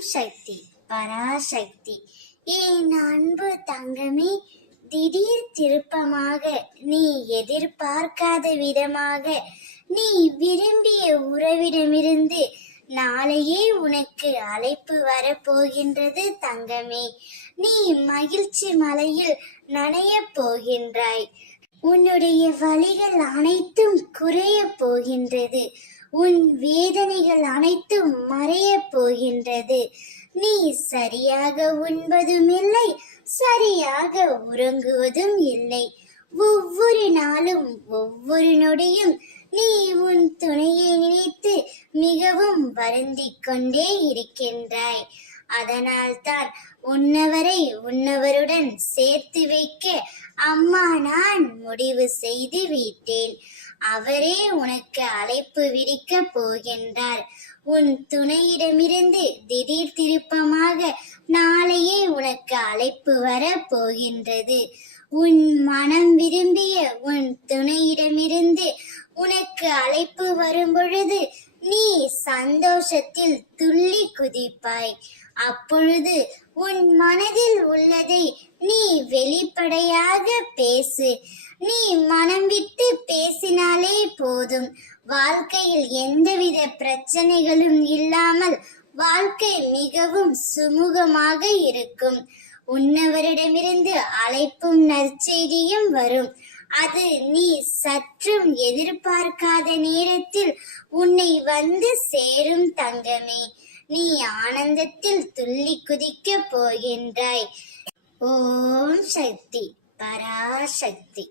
சக்தி பராசக்தி. என் அன்பு தங்கமே, திடீர் திருப்பமாக, நீ எதிர்பார்க்காத விதமாக, நீ விரும்பிய உறவிடமிருந்து நாளையே உனக்கு அழைப்பு வரப்போகின்றது தங்கமே. நீ மகிழ்ச்சி மலையில் நனைய போகின்றாய். உன்னுடைய வலிகள் அனைத்தும் குறைய போகின்றது. உன் வேதனைகள் அனைத்தும் மறைய போகின்றது. நீ சரியாக உண்பதும் இல்லை, சரியாக உறங்குவதும் இல்லை. ஒவ்வொரு நாளும் ஒவ்வொரு நொடியும் நீ உன் துணையை நினைத்து மிகவும் வருந்திக் கொண்டே இருக்கின்றாய். அதனால்தான் உன்னவரை உன்னவருடன் சேர்த்து வைக்க அம்மா நான் முடிவு செய்து விட்டேன். அவரே உனக்கு அழைப்பு விடுக்க போகின்றார். உன் துணையிடமிருந்து திடீர் திருப்பமாக நாளையே உனக்கு அழைப்பு வர போகின்றது. உன் மனம் விரும்பிய உன் துணையிடமிருந்து உனக்கு அழைப்பு வரும் பொழுது நீ சந்தோஷத்தில் துள்ளி குதிப்பாய். அப்பொழுது உன் மனதில் உள்ளதை நீ வெளிப்படையாக பேசு. நீ மனம் விட்டு பேசினாலே போதும். வாழ்க்கையில் எந்தவித பிரச்சனைகளும் இல்லாமல் வாழ்க்கை மிகவும் சுமூகமாக இருக்கும். உன்னவரிடமிருந்து அழைப்பும் நற்செய்தியும் வரும். அது நீ சற்றும் எதிர்பார்க்காத நேரத்தில் உன்னை வந்து சேரும் தங்கமே. நீ ஆனந்தத்தில் துள்ளி குதிக்க போகின்றாய். ஓம் சக்தி பராசக்தி.